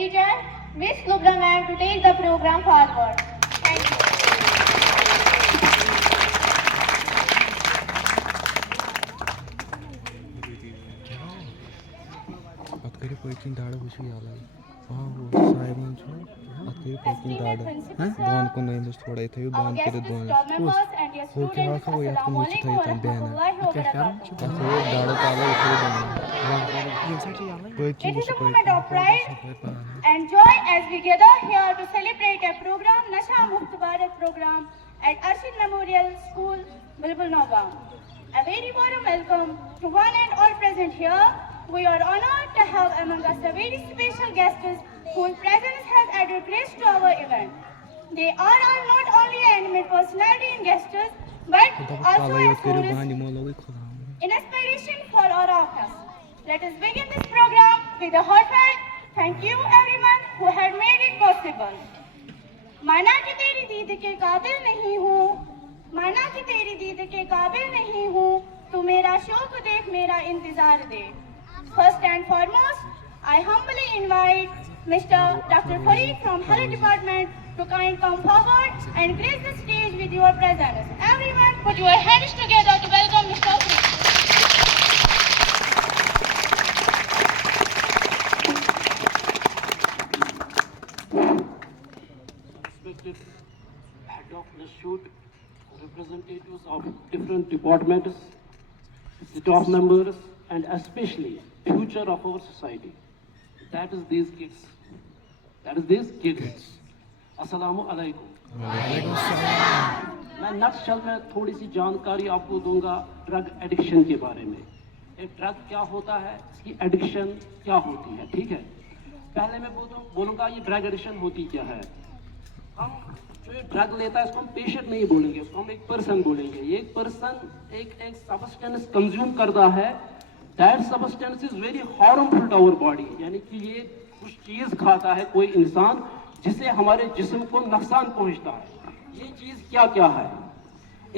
Teacher, Miss Lubna ma'am to take the program forward. Thank you. Atkari poikin dada bushi yala. वो Simon छो अतके poking दादा हैं दोन को नहीं दस थोड़ा इथे भी बांध के दोन हो के हाथ वो याद को मुझे था इतना बहना क्या करूं तो वो दादा ताला इथे दोन It is a moment of pride and joy as we gather here to celebrate a program, Nasha Mukt Bharat program at Arshid Memorial School, Bulbul Nagaon. A very warm welcome to one and all present here. We are honored to have among us a very special guests whose presence has added grace to our event. They are all not only animate personality and guests, but also as stories, inspiration for all of us. Let us begin this program with a heartfelt thank you everyone who had made it possible. माना कि तेरी दीद के काबिल नहीं हूँ, माना कि तेरी दीद के काबिल नहीं हूँ, तू मेरा शौक देख मेरा इंतजार दे. First and foremost, I humbly invite Mr. Dr. Farid from Health Department to kind come forward and grace the stage with your presence. Everyone, put your hands together to welcome Mr. Farid. Respected head of the shoot, representatives of different departments, staff members, and especially future of our society. That is these kids. Assalamu alaikum. मैं nutshell में थोड़ी सी जानकारी आपको दूंगा drug addiction के बारे में. एक ड्रग क्या होता है, इसकी एडिक्शन क्या होती है, ठीक है. पहले मैं बोलूंगा ये ड्रग एडिक्शन होती क्या है. हम जो ये ड्रग लेता है इसको हम पेशेंट नहीं बोलेंगे, उसको हम एक पर्सन बोलेंगे. ये एक पर्सन एक सब्सटेंस कंज्यूम करता है. That substance is very harmful to our body, यानी कि ये कुछ चीज खाता है कोई इंसान जिससे हमारे जिस्म को नुकसान पहुंचता है. ये चीज क्या क्या है,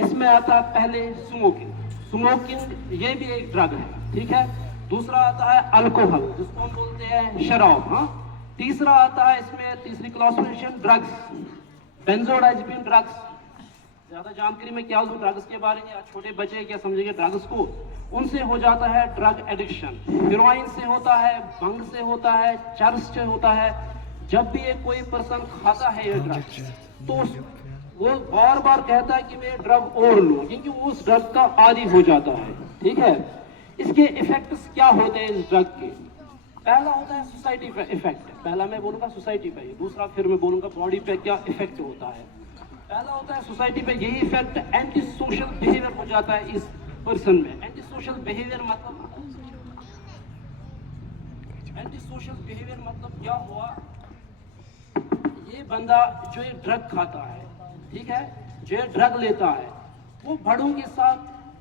इसमें आता है पहले स्मोकिंग, ये भी एक ड्रग है, ठीक है. दूसरा आता है अल्कोहल, जिसको हम बोलते हैं शराब. हाँ, तीसरा आता है इसमें तीसरी क्लासिफिकेशन ड्रग्स, बेंजोडाइजेपिन ड्रग्स. ज्यादा जानकारी में क्या दूं ड्रग्स के बारे में, छोटे बच्चे क्या समझेंगे ड्रग्स को. उनसे हो जाता है ड्रग एडिक्शन. हीरोइन से होता है, भंग से होता है, चरस से होता है. जब भी एक कोई पर्सन खाता है ये ड्रग तो वो बार बार कहता है कि मैं ड्रग और लूं, क्योंकि वो उस ड्रग का आदी हो जाता है, ठीक है. इसके इफेक्ट्स क्या होते हैं इस ड्रग के. पहला होता है सोसाइटी पे इफेक्ट. पहला मैं बोलूंगा सोसाइटी पे, दूसरा फिर मैं बोलूंगा बॉडी पे क्या इफेक्ट होता है. पहला होता है सोसाइटी पे, यही इफेक्ट एंटी सोशल बिहेवियर हो जाता है इस पर्सन में. एंटी सोशल बिहेवियर मतलब क्या हुआ, ये बंदा जो ये ड्रग खाता है, ठीक है, जो ये ड्रग लेता है, वो बड़ों के साथ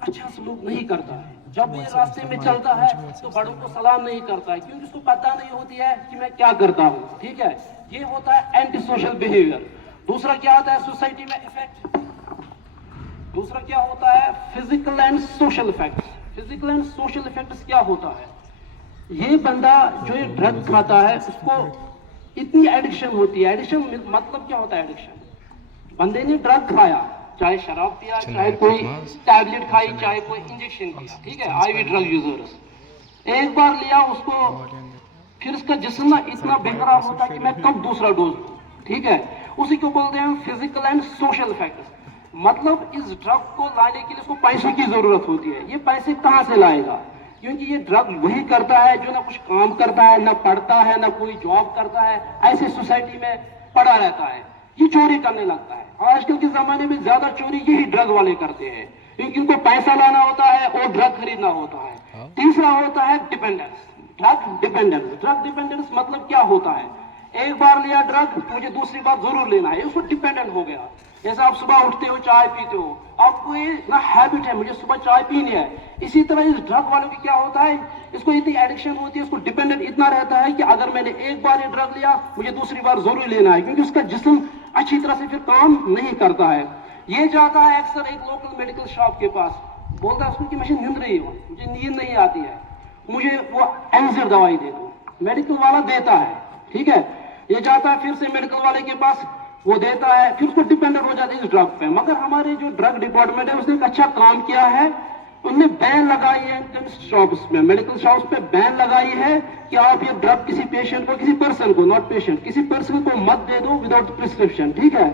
अच्छा सलूक नहीं करता है. जब ये रास्ते में चलता है तो बड़ों को सलाम नहीं करता है, क्योंकि उसको पता नहीं होती है कि मैं क्या करता हूँ, ठीक है. ये होता है एंटी सोशल बिहेवियर. दूसरा क्या आता है सोसाइटी में इफेक्ट, दूसरा क्या होता है physical and social effects. Physical and social effects क्या होता है, ये बंदा जो ये ड्रग खाता है उसको इतनी एडिक्शन होती है. एडिक्शन मतलब क्या होता है, एडिक्शन बंदे ने ड्रग खाया, चाहे शराब पिया, चाहे कोई टैबलेट खाई, चाहे कोई इंजेक्शन पिया, ठीक है, आईवी ड्रग यूजर्स. एक बार लिया उसको, फिर उसका जिस्म इतना बेखराब होता है कि मैं कब दूसरा डोज लूं, ठीक है. उसी को बोलते हैं फिजिकल एंड सोशल इफेक्ट्स. मतलब इस ड्रग को लाने के लिए उसको पैसे की जरूरत होती है. ये पैसे कहाँ से लाएगा, क्योंकि ये ड्रग वही करता है जो ना कुछ काम करता है, ना पढ़ता है, ना कोई जॉब करता है, ऐसे सोसाइटी में पड़ा रहता है. ये चोरी करने लगता है. आजकल के जमाने में ज्यादा चोरी यही ड्रग वाले करते हैं, क्योंकि इनको पैसा लाना होता है और ड्रग खरीदना होता है. तीसरा होता है dependence, drug dependence. Drug dependence मतलब क्या होता है, एक बार लिया ड्रग, मुझे दूसरी बार जरूर लेना है, उसको डिपेंडेंट हो गया. जैसे आप सुबह उठते हो, चाय पीते हो, आपको ये ना हैबिट है मुझे सुबह चाय पीनी है. इसी तरह इस ड्रग वालों की क्या होता है, इसको इतनी एडिक्शन होती है, इसको डिपेंडेंट इतना रहता है कि अगर मैंने एक बार ये ड्रग लिया मुझे दूसरी बार जरूर लेना है, क्योंकि उसका जिस्म अच्छी तरह से फिर काम नहीं करता है. ये जाता है अक्सर एक लोकल मेडिकल शॉप के पास, बोलता है उसको कि मैं नींद रही हूँ, मुझे नींद नहीं आती है, मुझे वो एंजिर दवाई दे दो. मेडिकल वाला देता है, ٹھیک ہے. یہ جاتا ہے پھر سے میڈیکل والے کے پاس, وہ دیتا ہے, پھر اس کو ڈیپینڈنٹ ہو جاتا ہے اس ڈرگ پہ. مگر ہمارے جو ڈرگ ڈپارٹمنٹ ہے اس نے ایک اچھا کام کیا ہے, انہوں نے بین لگائی ہے کیمسٹ شاپس میں, میڈیکل شاپس پہ بین لگائی ہے کہ آپ یہ ڈرگ کسی پیشنٹ کو, کسی پرسن کو, ناٹ پیشنٹ, کسی پرسن کو مت دے دو وداؤٹ پرسکرپشن. ٹھیک ہے.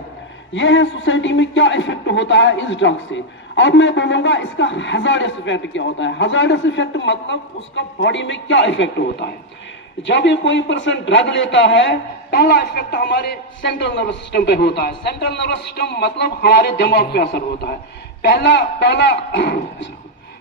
یہ ہے سوسائٹی میں کیا افیکٹ ہوتا ہے اس ڈرگ سے. اب میں بولوں گا اس کا ہزارڈس افیکٹ کیا ہوتا ہے. ہزارڈس افیکٹ مطلب اس کا باڈی میں کیا افیکٹ ہوتا ہے. جب یہ کوئی پرسن ڈرگ لیتا ہے, پہلا افیکٹ ہمارے سینٹرل نروس سسٹم پہ ہوتا ہے. سینٹرل نروس سسٹم مطلب ہمارے دماغ پہ اثر ہوتا ہے.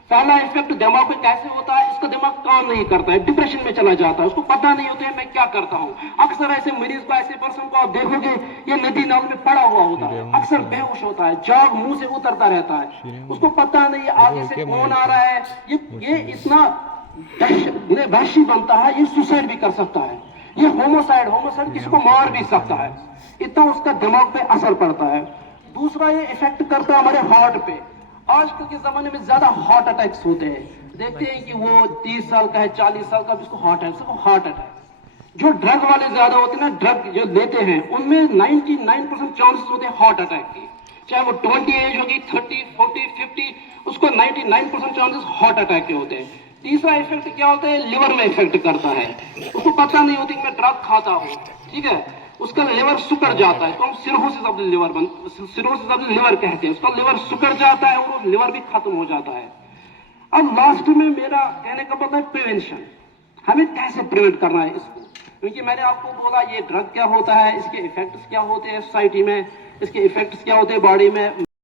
پہلا افیکٹ دماغ پہ کیسے ہوتا ہے, اس کا دماغ کام نہیں کرتا ہے, ڈپریشن میں چلا جاتا ہے, اس کو پتہ نہیں ہوتا ہے میں کیا کرتا ہوں. اکثر ایسے مریض کو, ایسے پرسن کو آپ دیکھو گے یہ ندی نال میں پڑا ہوا ہوتا ہے, اکثر بے ہوش ہوتا ہے, جاگ منہ سے اترتا رہتا ہے, اس کو پتہ نہیں آگے سے کون آ رہا ہے. یہ اتنا وحشی بنتا ہے, یہ سوسائڈ بھی کر سکتا ہے, یہ ہوموسائڈ کسی کو مار بھی سکتا ہے, اتنا اس کا دماغ پہ اثر پڑتا ہے. دوسرا یہ افیکٹ کرتا ہے ہمارے ہارٹ پہ. آج کل کے زمانے میں زیادہ ہارٹ اٹیکس ہوتے ہیں, دیکھتے ہیں کہ وہ 30 سال کا ہے, 40 سال کا, اس کو ہارٹ اٹیک. جو ڈرگ والے زیادہ ہوتے ہیں نا, ڈرگ جو لیتے ہیں ان میں 99% چانسز ہوتے ہیں ہارٹ اٹیک کے, چاہے وہ 20 ایج ہوگی, 30, 40, 50, اس کو 99% چانسز ہارٹ اٹیک کے ہوتے ہیں. تیسرا افیکٹ کیا ہوتا ہے, لیور میں افیکٹ کرتا ہے. اس کو پتہ نہیں ہوتی کہ میں ڈرگ کھاتا ہوں, ٹھیک ہے, اس کا لیور سکڑ جاتا ہے, تو ہم سیروسس آف دی لیور کہتے ہیں. اس کا لیور سکڑ جاتا ہے اور وہ لیور بھی ختم ہو جاتا ہے. اب لاسٹ میں میرا کہنے کا مطلب ہے پریونشن, ہمیں کیسے پریونٹ کرنا ہے اس کو. کیونکہ میں نے آپ کو بولا یہ ڈرگ کیا ہوتا ہے, اس کے افیکٹس کیا ہوتے ہیں سوسائٹی میں, اس کے افیکٹس کیا ہوتے ہیں باڈی میں.